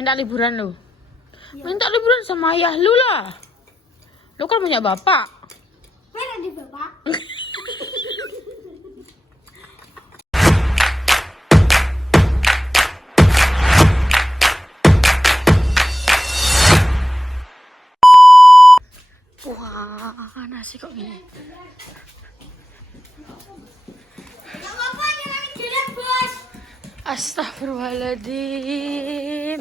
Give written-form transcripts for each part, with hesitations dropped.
Minta liburan lu. Minta liburan sama ayah lu lah. Lu kan punya bapak. Mana di bapak? Wah, nasi kok gini. Gak apa-apa, nyalain jalan, bos. Astagfirullahaladzim.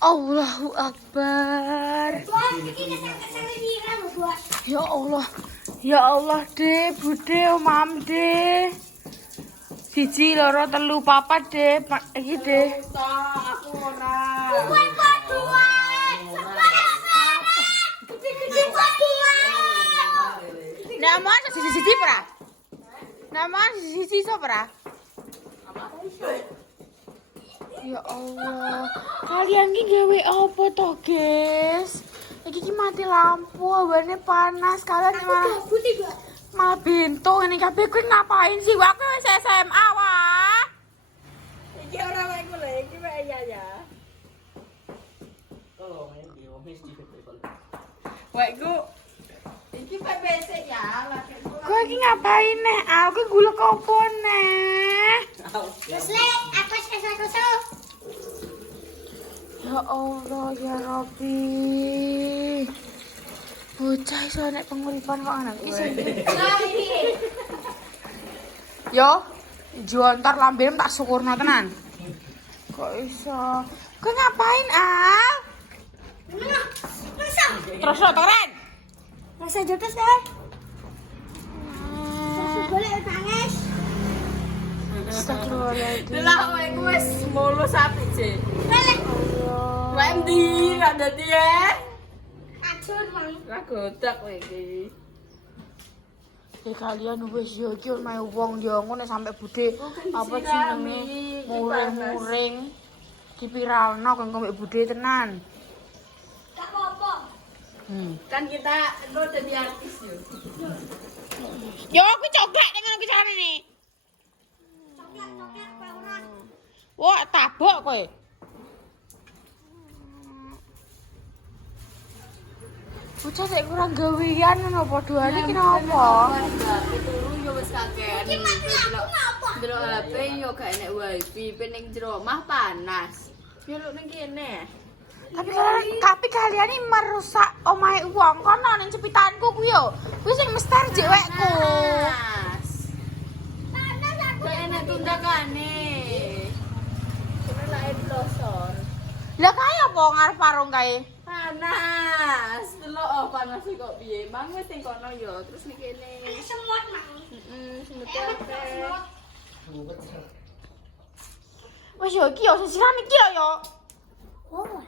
Allahu Akbar. Bos, ini kesal-kesal nyiram, bos. Ya Allah. Ya Allah, De, Bude, Mam, De. Siji, loro, telu, papat, De. Iki, De. Aku orang. Buat koduan. Gede koduan. Namaan siji-siji pra? Namaan siji-siji so pra? Ya Allah. Kalian ki gawe apa toh, guys? Iki ki mati lampu, awane panas. Kalian malah bento ngene kabeh kuwi ngapain sih? Wah, kowe wis SMA wah. Iki ora wekku lho, iki wek ya. Wekku iki PPC ya, lagi Kowe iki ngapain nih? Aku gulek opo nih? Terus, Lek, aku kesal-kesal. Ya Allah, ya Rabbi. Bocah iso nek penguripan kok anak iso. Yo, jontar lambene tak syukurno tenan. Kok iso? Kowe ngapain, Al? Masa? Terus lo toren. Masa jotos, Lek? Terus boleh nangis. Astagfirullahaladzim. Lah wekku wis mulus apik, Cek. Lek, Wek ndi gak dadi ya? acur, Mang. Ra godak kowe iki. Kalian wis yo iki omahe wong yo ngono sampe bude apa disirami, jenenge iki muring-muring dipiralno kok mbek bude tenan. Gak apa-apa. Kan kita lo jadi artis yo. Yo aku coglek ning ngono ki carane nih. Coklat, bauran. Wah, tabok kowe. Bocah sik kurang gawean ngono padha iki kenapa? Itu yo wis kakean. Delok HP yo gak enek wifi, pening jero omah panas. Yo lu ning kene. Tapi kalian ini merusak omahe wong kono ning cepitanku ku yo. Kuwi sing mester jek wekku. Panas aku. Gak enek tundakane. Kena lae blosor. Lah kae apa ngarep warung kae? Panas. Delok panas kok piye? Mang wis ning kono yo, terus ning kene. Semut, Mang. Semut akeh. Wis yo iki yo sisiran iki yo. Oh,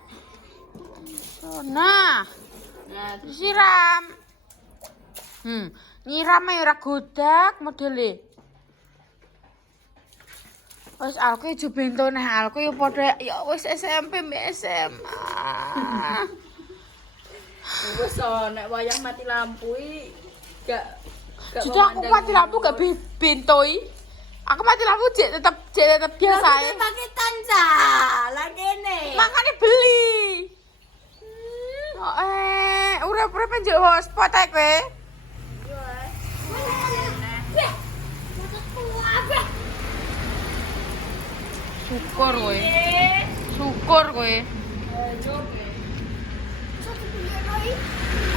Nah, Nah, disiram. Nyiram ae ora godak modele. Wis aku jo bento neh aku yo padha ya wis SMP mbek SMA. wis nek wayah mati lampu iki gak Sudah aku mati lampu gak bentoi. Aku mati lampu tetap biasa ae. paketan ca, lah kene. Makane beli. Urip-urip njuk hotspot ae kowe. Syukur kowe. Syukur kowe.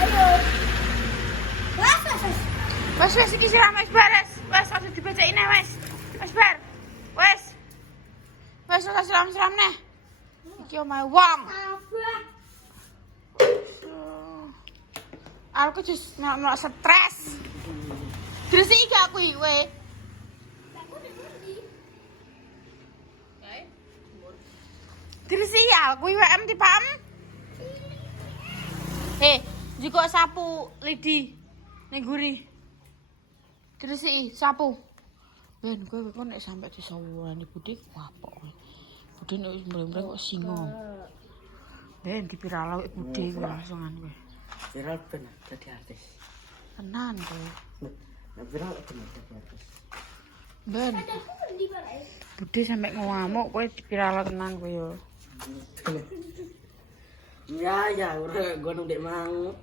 ayo. Wes iki siram wis beres. Wes aja dibeceki neh wes. Wes bar. Wes. Wes ora siram-siram neh. Iki omahe wong. Aku jus nak stres. Gresiki gak aku iki we. Gresiki aku WM tipam. Jiko sapu lidi ning guri. Gresiki sapu. Ben kowe kok nek sampe disawurane Bude kapok. Bude nek wis mreng-mreng kok singo. Ben dipiralo Bude kowe langsungan kowe. Viral bener jadi artis. Tenan kowe. Nah, viral bener jadi artis. Ben. Bude sampe ngamuk kowe dipiralo tenan kowe yo. Ya, ora gua ndek mang.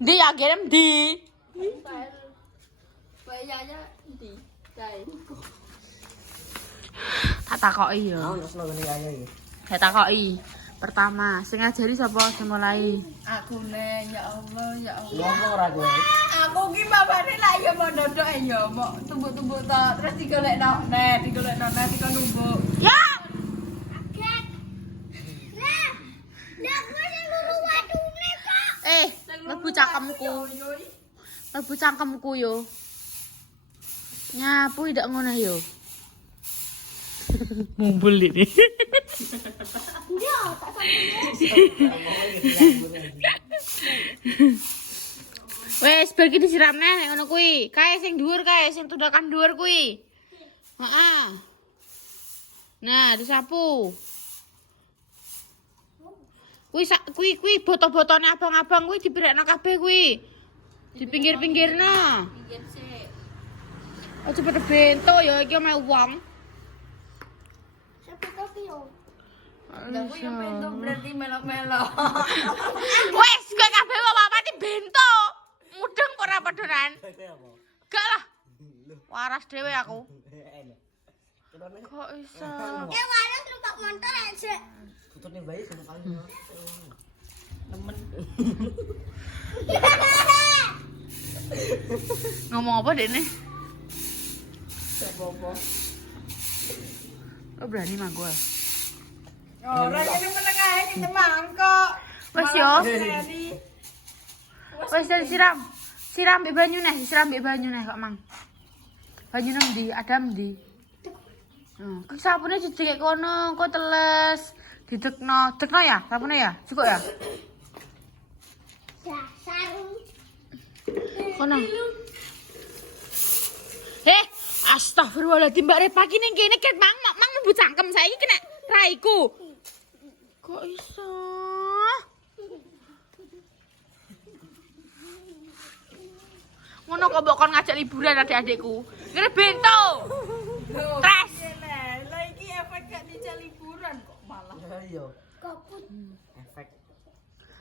Ndi akhirnya ndi. Bayanya di cai. Tak takoki yo. Mau nosno ngene ayo iki. Tak takoki. Pertama, sing ngajari sapa sing mulai? Aku ne, ya Allah, ya Allah. Ngomong ora kowe. Aku ki babane lak ya mau dodok ya mau tumbuk-tumbuk to, terus digolekno neh, dikon numbuk. Ya. Kaget. Nah, ndak gue yang luru wadune kok. Mlebu cangkemku. Mlebu cangkemku yo. Nyapu ndak ngono yo. Mumbul ini. Iya, tak Wes, bagi disiram neh ngono kuwi. Kae sing dhuwur kae, sing tundakan dhuwur kuwi. Heeh. Nah, disapu. Kuwi boto-botone abang-abang kuwi diberekno kabeh kuwi. Di pinggir-pinggirno. Pinggir sik. Aja pada bento ya iki omahe wong. Siapa kopi yo? Lah kuwi yo bento berarti melok-melok. Wes, kowe kabeh apa-apa bento. Mudeng ora padonan. Gak lah. Waras dhewe aku. Kok iso? Waras numpak motor aja. Putune bayi sama kali. Temen. Ngomong apa dekne? Apa-apa. Lo berani mah gue. Ora kene menengah iki temang kok. Wes yo. Berani. Wes disiram. Siram mbek banyu neh, siram mbek banyu neh kok, Mang. Banyu nang ndi? Ada ndi? Ki sabune dicekek kono, kok teles. Didekno, dekno ya? Sabune ya? Cukup ya? Dasar. Kono. Astagfirullahaladzim, Mbak Repa ki ning kene ket Mang mlebu cangkem saiki kena raiku. Kok iso? Ngono kok mbok kon ngajak liburan adik-adikku. Kene bento. Tres. Lah iki efek gak dijak liburan kok malah. Ya iya. Koput. Efek.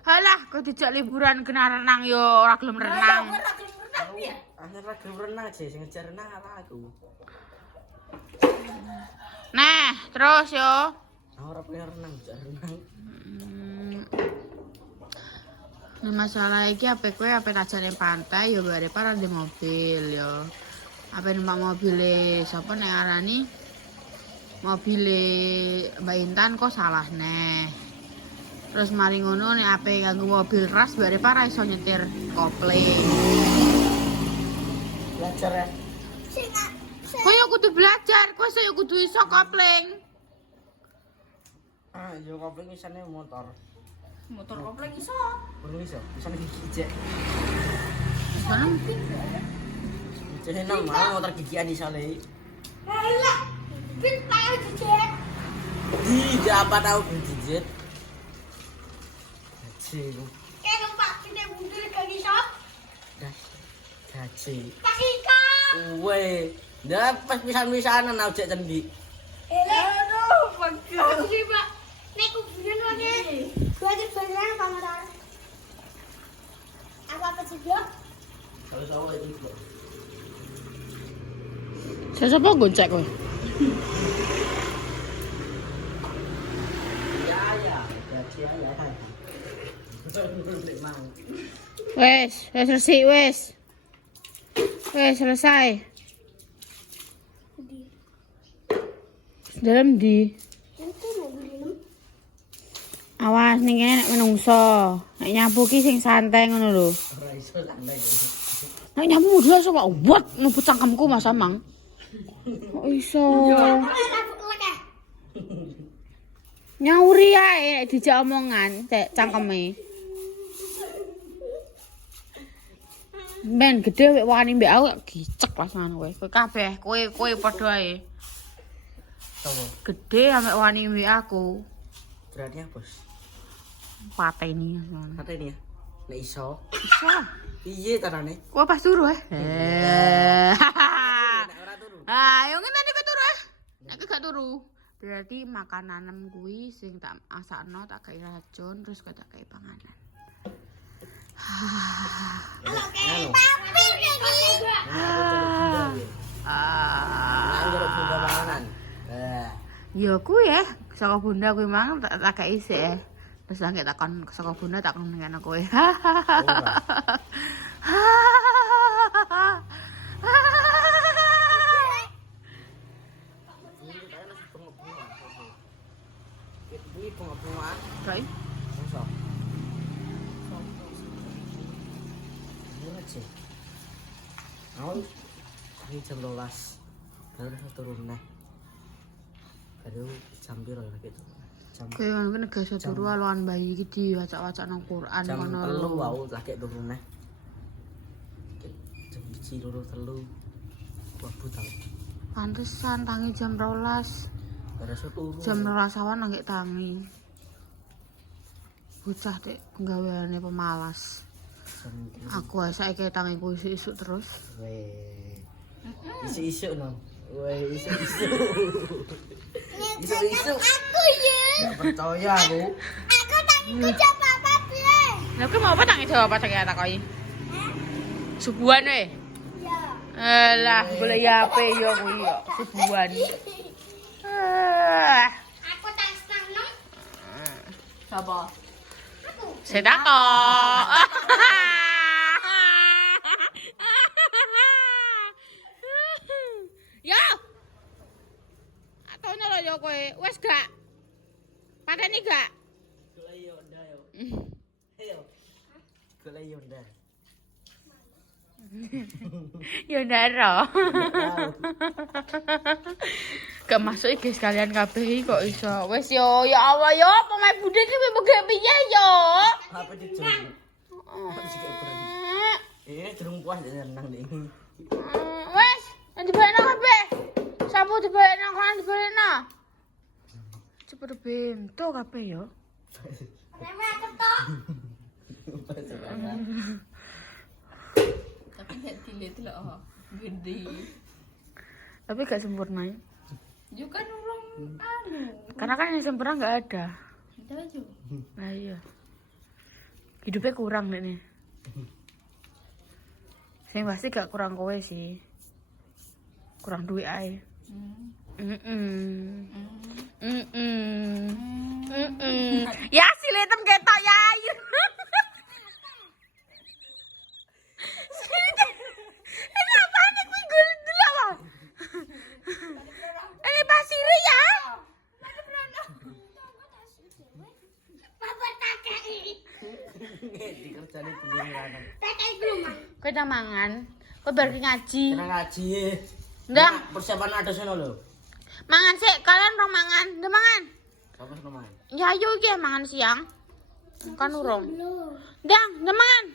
Halah, kok dijak liburan kena renang yo ora gelem renang. Ora gelem renang ya. Akhir lagi renang aja sing ngejar renang apa aku. Nah, terus yo. Ora pengen renang, ngejar renang. Nah, masalah iki ape kowe ape tajane pantai yo bare para di mobil yo. Ape numpak mobile sapa nek arani? Mobile Mbak Intan kok salah neh. Terus mari ngono nek ape nganggo mobil ras bare para iso nyetir kopling. Belajar ya. Kowe yo kudu belajar, kowe yo kudu iso kopling. Ah, yo kopling isane motor. Motor kopling iso. Perlu iso, isane gigi ijek. Bang, Jadi nang mau motor gigian isane. Lah, bin tahu dijet. Di apa tahu gigijet. Gaji. Kayak numpak kita mundur ke shop. Gaji. Tak ika. Uwe, dah pas pisan-pisanan aku cek cendi. Aduh, pegel. Aku sih, Pak. Nek kuburan wae. Gua ada beneran apa motor? Apa juga? Kalau tahu itu kok. sapa goncek kowe? Ya, gaji ya. Betul mang. Wes resik wes. Wes selesai. Dalam di Itu mobil. awas ning kene nek menungso. Nek nyapu ki sing santai ngono lho. Ora iso santai. Nek nyapu mudah sama wat numput cangkemku Mas Amang. Kok iso? Nyauri ae nek dijak omongan cek cangkeme. Ben gede wek wani mbek aku gicek lasangan kowe. Kowe kabeh, kowe padha ae. Tahu. Gede ambek wani mbek aku. Beratnya bos. Pateni. Kata ini ya. Nek iso. Iso. Iya tarane. Kowe pas turu Nek ora turu. Ah, yo ngene tadi kowe turu. Nek gak turu. Berarti makanan kuwi sing tak asakno tak kei racun terus kok tak kei panganan. Anu. Tapi iki. Nah, jeruk bunda panganan. Ya kuwi ya, saka bunda kuwi mang tak kei sik. Terus lagi takon saka bunda takon ngene kowe. Ini bunga-bunga. Kai. Masa? Bunga sih. Awal ini jam 12. Baru saya turun nih. Baru jam piro ya gitu. Jam Kayak ngono nek gak turu aluan bayi iki diwaca-waca nang Quran jam ngono 3 lho. aku lagi turun nih. Jam 1 loro 3. Wabu tau. Pantesan tangi jam 12. Baru saya turun. Jam 12 awan nang tangi. Bocah dek penggaweane pemalas. Aku ae saiki tangiku isuk-isuk terus. Weh. Isu-isu no. Weh, isu-isu. Isu-isu. Aku ya. Gak percaya aku. Aku tangiku coba apa ble? Lah kuwi mau apa tangi jawab apa tak takoki? Subuhan we. Ya. Alah, boleh ya ape yo kuwi yo. Subuhan. Aku tak seneng. Sapa? Saya takok. Yo. Atone lho yo kowe. Wes gak? Pateni gak? Golek yo ndak yo. Ayo. Golek yo ndak. Yo ndaro. Gak masuk iki sekalian kabeh kok iso. Wes yo, ya Allah yo, pemain budhe iki mbok piye yo? HP dijol. Durung puas dek nang ini. Wes, dibalekno kabeh. Sapu dibalekno kan dibalekno. Cepet bento kabeh yo. Reme aku tok. Tapi gak dilihat loh. Gede. Tapi gak sempurna ya. Yo kan urung anu. Karena kan yang sempurna gak ada. Ada aja. Nah iya. Hidupnya kurang nih. Saya pasti gak kurang kowe sih. Kurang duit ae. Ya siletem ketok ya ayu. Ini apaan nih kuwi gol dulu apa? Ini pasire ya. Papa tak kei. Dikerjani bunga lanang. Tak kei belum. Kowe ta mangan. Kowe bar ki ngaji. Kena ngaji. Ndang, Persiapan ada sono lho. mangan sik, kalian rong mangan. Ndang mangan. Apa sono main? Ya ayo iki mangan siang. Kan urung. Belum. Ndang, ndang mangan.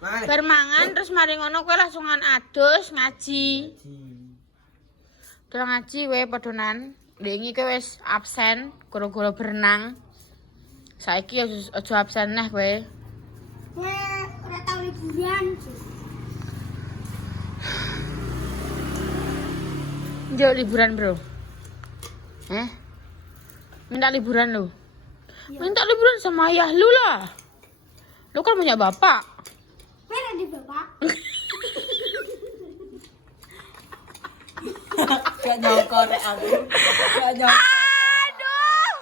Mangan. Bar mangan terus mari ngono kowe langsungan adus ngaji. Terus ngaji wae padonan. Ndek kowe wis absen, gara-gara berenang. Saiki aja absen neh kowe. Gue udah tahu liburan. Njok liburan, Bro. Minta liburan lu. Minta liburan sama ayah lu lah. Lu kan punya bapak. Mana di bapak? Gak nyokor aku. Gak nyokor. Aduh.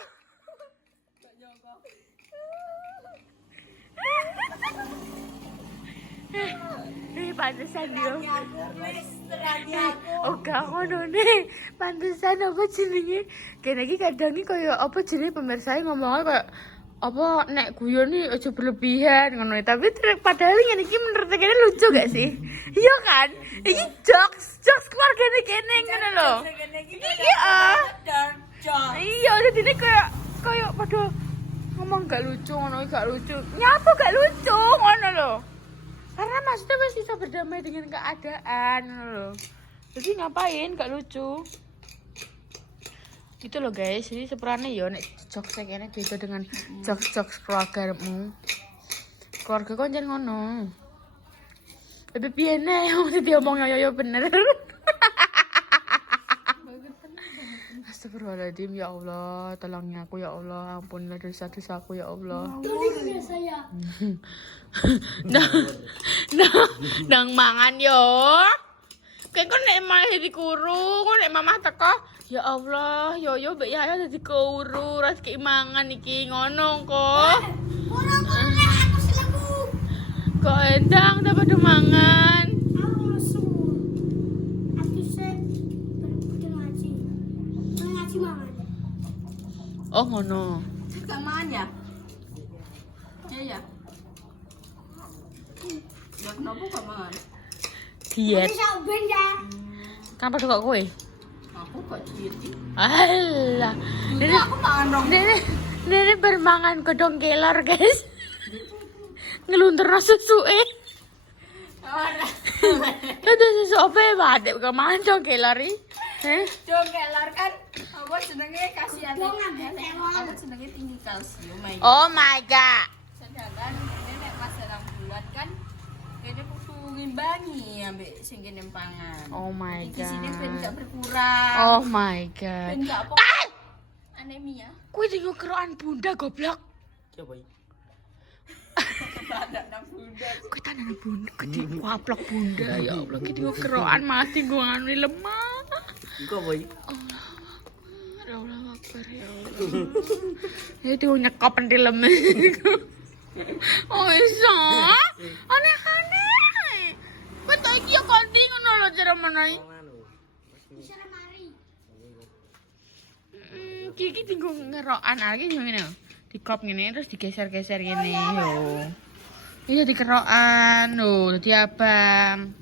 Pantesan dia. Oh gak ngono nih. Pantesan apa jenenge? Kene iki kadang iki koyo apa jenenge pemirsa ngomong kayak apa nek guyon nih aja berlebihan ngono. Tapi padahal ngene iki menurut kene lucu gak sih? Iya kan? Iki jokes keluargane kene ngono lho. Iki iya jadi ini kayak pada ngomong gak lucu ngono gak lucu. Nyapa gak lucu ngono lho. Karena maksudnya masih bisa berdamai dengan keadaan loh. Jadi ngapain gak lucu? Gitu loh guys. Jadi sebenarnya ya nek jokes kayak gini beda dengan jokes keluargamu. Keluarga kan jangan ngono. Tapi piye nek mesti diomong yo bener. Astagfirullahaladzim, ya Allah, tolongnya aku ya Allah, ampunilah dosa-dosaku ya Allah. Tulisnya saya. Nang mangan yo. Kayak kok nek malah dikuru, kok nek mamah teko, ya Allah, yo mbek Yaya dadi kuru, ras ki mangan iki ngono kok. Kurang aku selaku. Kok endang dapat mangan. Aku masuk. Aku se berbuat ngaji. Ngaji mangan. Oh ngono. Gak mangan ya? Ya. Ya kenapa gak mangan? Diet. Bisa ben ya. Kan padha kok kowe? Aku gak diet. Alah. Ini aku mangan dong. Nene bermangan godong kelor, guys. Ngeluntur susuke. Itu susu apa ya, Badek? Kok mangan dong kelor iki? Dong kelar kan apa jenenge kasihan. Dong ngambil telur. Aku jenenge tinggi kalsium. Oh my god. Sedangkan ini nek pas dalam bulan kan ini kudu ngimbangi ambek sing kene pangan. Oh my Iki sini ben god. gak berkurang. Oh my god. Ben gak apa. Anemia. Kuwi digo kerokan bunda goblok. Coba iki. Ada nang bunda. Kuwi tanane bunda gede kuaplok bunda ya Allah. Ki digo kerokan malah digo anu lemah. Iku apa iki? Ya Allah Akbar ya Allah. Ya digo nyekop pentilem. Oh iso. Aneh-aneh. Kowe tok iki yo konti ngono lho cara menawi. Anu. Bisa lemari. Kiki tinggal ngerokan lagi ngene. Dikrop ngene terus digeser-geser ngene yo. Iya dikerokan lho, dadi abang.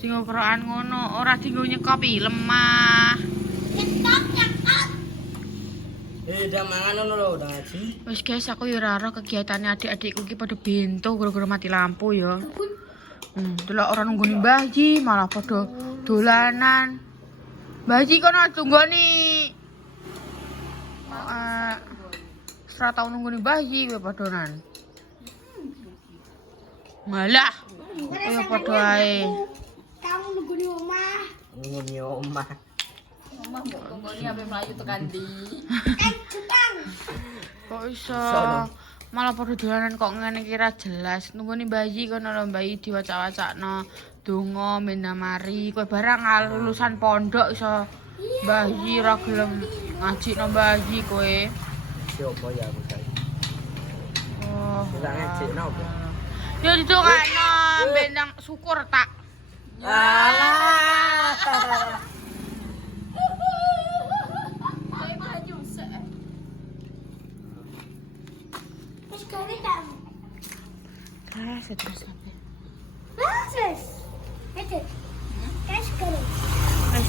Tinggal kerokan ngono, ora tinggal nyekopi lemah. Nyekop. Udah mangan ngono lho, udah ngaji. Wes guys, aku yo ora ro kegiatane adik-adikku ki padha bento gara-gara mati lampu ya. Delok ora nunggoni Mbah Ji, malah padha dolanan. Mbah Ji kono tunggoni. Setelah tahun nunggu nih bayi gue padonan. Malah, ya podo ae. Kamu nunggu di rumah. Ngomongnya omah. Omah mbok konggoni ambek mlayu tekan ndi. Jepang. Kok iso? Malah podo dolanan kok ngene kira jelas. Nunggu nih bayi kono lho bayi diwaca-wacakno donga menda mari. Kowe barang lulusan pondok iso bayi ra gelem ngaji no bayi kowe. Siapa ya aku cari? Oh. Ora ngajekno apa? Ya didongakno bendang syukur tak. Alah. Ayo maju sek. Terus kali tak. Terus sampai. Terus. Oke. Terus kali.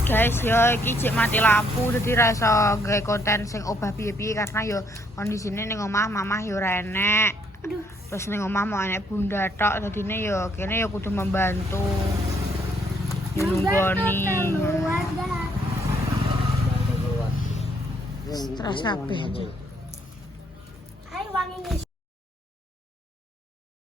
Guys, yo iki cek mati lampu dadi ra iso gawe konten sing obah piye-piye karena yo kondisine ning omah mamah yo ora enek. Aduh. Terus ning omah mau enek bunda tok dadine yo kene yo kudu membantu. Yo nunggoni. Stres kabeh.